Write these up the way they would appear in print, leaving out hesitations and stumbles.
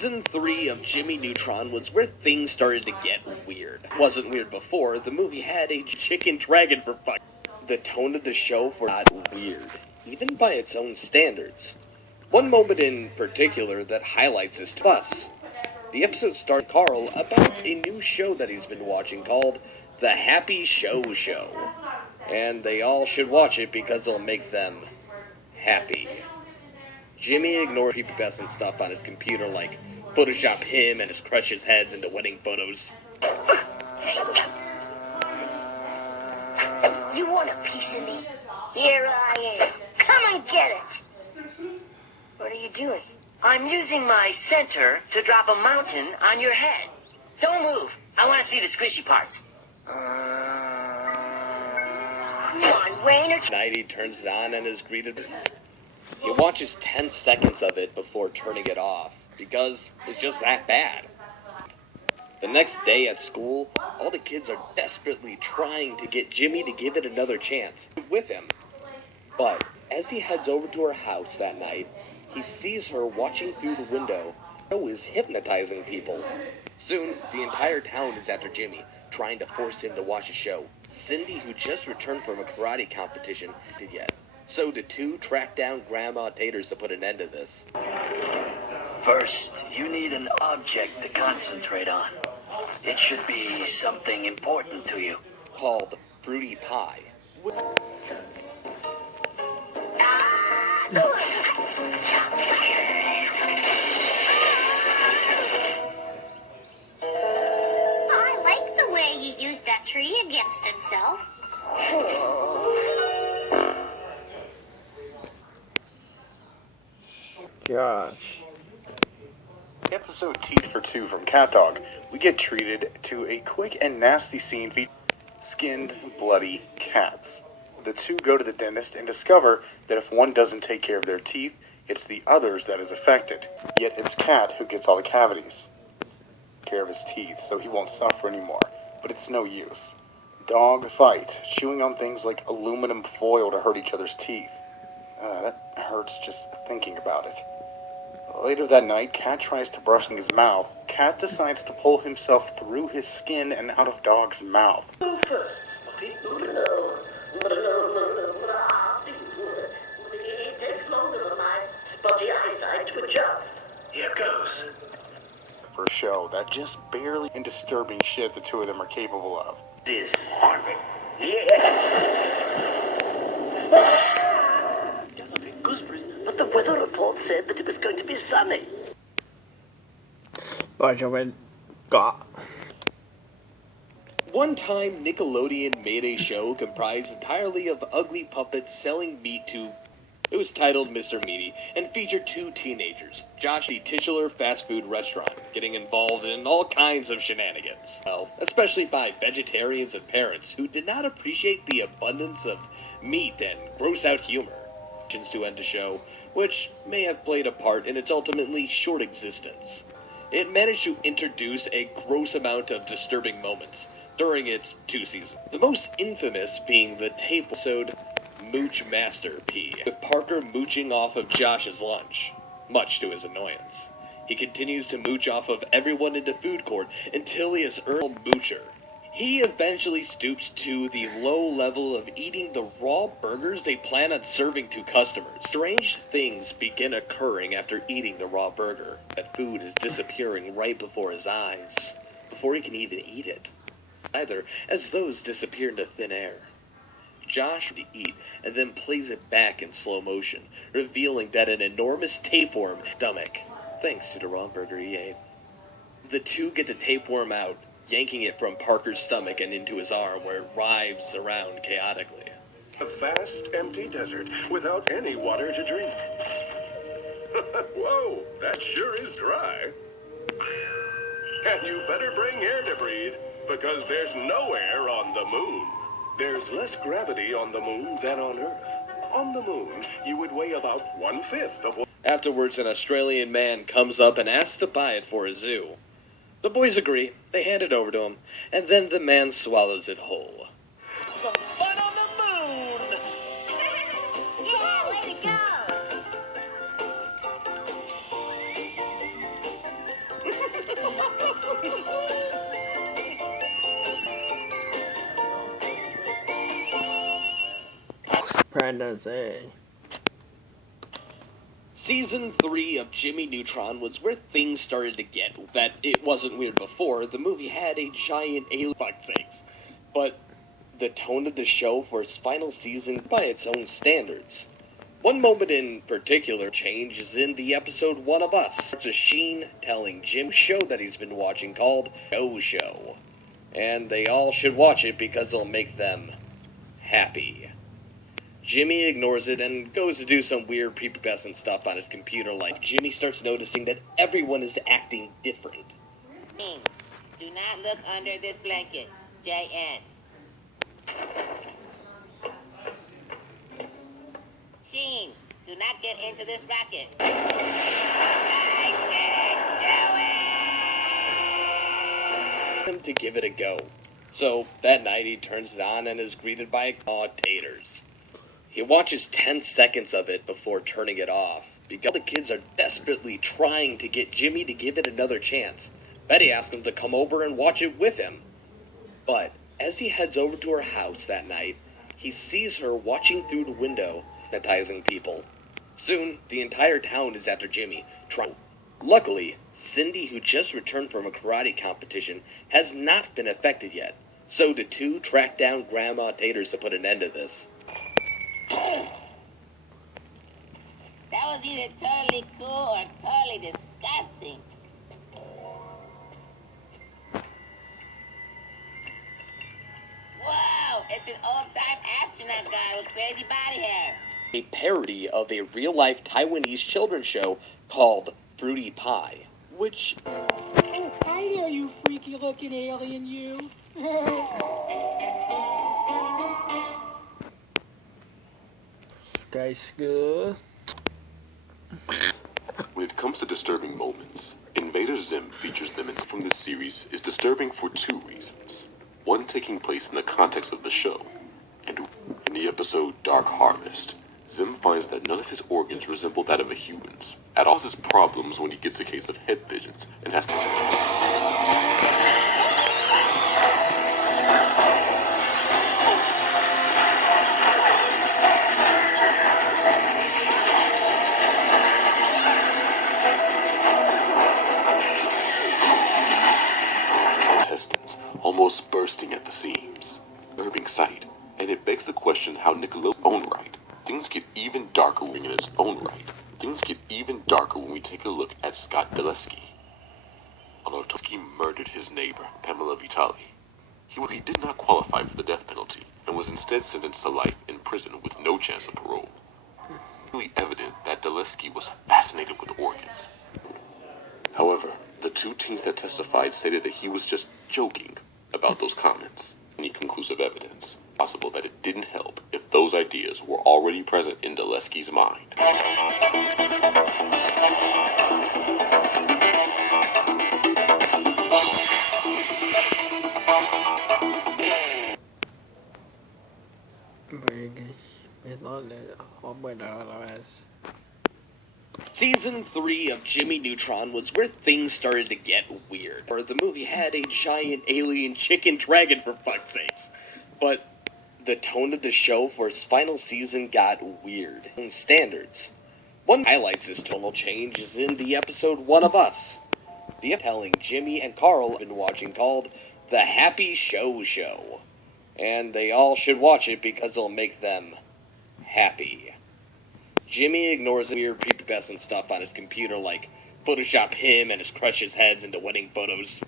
Season 3 of Jimmy Neutron was where things started to get weird. It wasn't weird before, the movie had a chicken dragon for fuck. The tone of the show was not weird, even by its own standards. One moment in particular that highlights this to us. The episode started Carl about a new show that he's been watching called The Happy Show Show. And they all should watch it because it'll make them happy. Jimmy ignored prepubescent stuff on his computer like Photoshop him and his crush's heads into wedding photos. You want a piece of me? Here I am. Come and get it. What are you doing? I'm using my center to drop a mountain on your head. Don't move. I want to see the squishy parts. Come on, Wayne. Night he turns it on and is greeted. He watches 10 seconds of it before turning it off, because it's just that bad. The next day at school, all the kids are desperately trying to get Jimmy to give it another chance with him. But as he heads over to her house that night, he sees her watching through the window. The show is hypnotizing people. Soon, the entire town is after Jimmy, trying to force him to watch a show. Cindy, who just returned from a karate competition, did yet. So the two track down Grandma Taters to put an end to this. First, you need an object to concentrate on. It should be something important to you. Called Fruity Pie. I like the way you used that tree against itself. Gosh. Episode Teeth for Two from Cat Dog, we get treated to a quick and nasty scene featuring skinned, bloody cats. The two go to the dentist and discover that if one doesn't take care of their teeth, it's the others that is affected. Yet it's Cat who gets all the cavities. Care of his teeth, so he won't suffer anymore. But it's no use. Dog fight, chewing on things like aluminum foil to hurt each other's teeth. That hurts just thinking about it. Later that night, Cat tries to brush in his mouth. Cat decides to pull himself through his skin and out of Dog's mouth. Go first, Spotty. It takes longer than my spotty eyesight to adjust. Here goes. For a show that just barely and disturbing shit the two of them are capable of. This Harvey. Gooseberries, but the weather report said that it was going to be sunny. Got. One time, Nickelodeon made a show comprised entirely of ugly puppets selling meat to... It was titled Mr. Meaty, and featured two teenagers, Josh, the titular fast food restaurant, getting involved in all kinds of shenanigans. Well, especially by vegetarians and parents who did not appreciate the abundance of meat and gross-out humor. To end the show, which may have played a part in its ultimately short existence. It managed to introduce a gross amount of disturbing moments during its 2 seasons. The most infamous being the tape episode Mooch Master P, with Parker mooching off of Josh's lunch, much to his annoyance. He continues to mooch off of everyone in the food court until he is Earl Moocher. He eventually stoops to the low level of eating the raw burgers they plan on serving to customers. Strange things begin occurring after eating the raw burger. That food is disappearing right before his eyes, before he can even eat it. Either as those disappear into thin air. Josh to eat and then plays it back in slow motion, revealing that an enormous tapeworm stomach, thanks to the raw burger he ate. The two get the tapeworm out, yanking it from Parker's stomach and into his arm, where it writhes around chaotically. A vast, empty desert without any water to drink. Whoa, that sure is dry. And you better bring air to breathe, because there's no air on the moon. There's less gravity on the moon than on Earth. On the moon, you would weigh about 1/5 of what... Afterwards, an Australian man comes up and asks to buy it for a zoo. The boys agree, they hand it over to him, and then the man swallows it whole. Some fun on the moon! Yeah, way to go! Pregnancy. Season 3 of Jimmy Neutron was where things started to get that it wasn't weird before. The movie had a giant alien, fuck's sakes. But the tone of the show for its final season by its own standards. One moment in particular change is in the episode One of Us. It's a Sheen telling Jim show that he's been watching called Show. And they all should watch it because it'll make them happy. Jimmy ignores it and goes to do some weird prepubescent stuff on his computer like Jimmy starts noticing that everyone is acting different. Do not look under this blanket. J.N. Sheen, do not get into this rocket. I didn't do it! Him to give it a go. So that night he turns it on and is greeted by taters. He watches 10 seconds of it before turning it off because the kids are desperately trying to get Jimmy to give it another chance. Betty asks him to come over and watch it with him. But as he heads over to her house that night, he sees her watching through the window, hypnotizing people. Soon, the entire town is after Jimmy. Luckily, Cindy, who just returned from a karate competition, has not been affected yet. So the two track down Grandma Taters to put an end to this. That was either totally cool or totally disgusting. Whoa! It's an old-time astronaut guy with crazy body hair. A parody of a real-life Taiwanese children's show called Fruity Pie, which... Oh, hi there, you freaky-looking alien, you. Guys, good. When it comes to disturbing moments, Invader Zim features them from this series is disturbing for two reasons. One taking place in the context of the show, and in the episode Dark Harvest, Zim finds that none of his organs resemble that of a human's. It causes problems when he gets a case of head visions and has to... almost bursting at the seams. Disturbing sight, and it begs the question how Nickelodeon's own right. Things get even darker in its own right. Things get even darker when we take a look at Scott Dulesky. Although Dulesky murdered his neighbor, Pamela Vitali, he did not qualify for the death penalty and was instead sentenced to life in prison with no chance of parole. It's really evident that Dulesky was fascinated with organs. However, the two teens that testified stated that he was just joking about those comments. Any conclusive evidence. Possible that it didn't help if those ideas were already present in Dulesky's mind. Season 3 of Jimmy Neutron was where things started to get weird. Or the movie had a giant alien chicken dragon, for fuck's sakes. But the tone of the show for its final season got weird. Standards. One highlights this tonal change is in the episode One of Us. The telling Jimmy and Carl have been watching called The Happy Show. And they all should watch it because it'll make them happy. Jimmy ignores weird prepubescent stuff on his computer like Photoshop him and his crush's heads into wedding photos.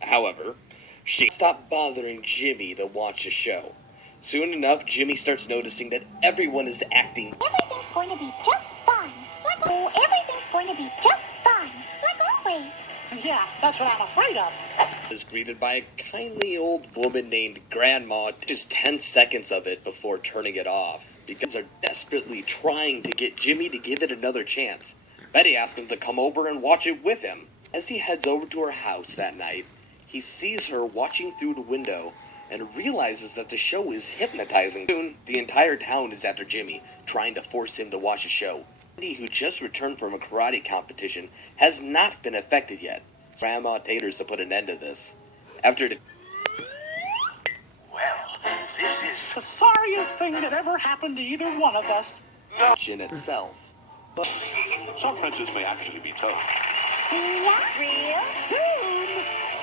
However, she stopped bothering Jimmy to watch the show. Soon enough, Jimmy starts noticing that everyone is acting. Everything's going to be just fine. Everything's going to be just fine. Like always. Yeah, that's what I'm afraid of. Is greeted by a kindly old woman named Grandma. Just 10 seconds of it before turning it off. Because they're desperately trying to get Jimmy to give it another chance. Betty asks him to come over and watch it with him. As he heads over to her house that night, he sees her watching through the window and realizes that the show is hypnotizing. Soon, the entire town is after Jimmy, trying to force him to watch a show. Cindy, who just returned from a karate competition, has not been affected yet. Grandma Taters to put an end to this. After the... Well, This is The sorriest thing that ever happened to either one of us. in itself. But Some fences may actually be tough. Real soon.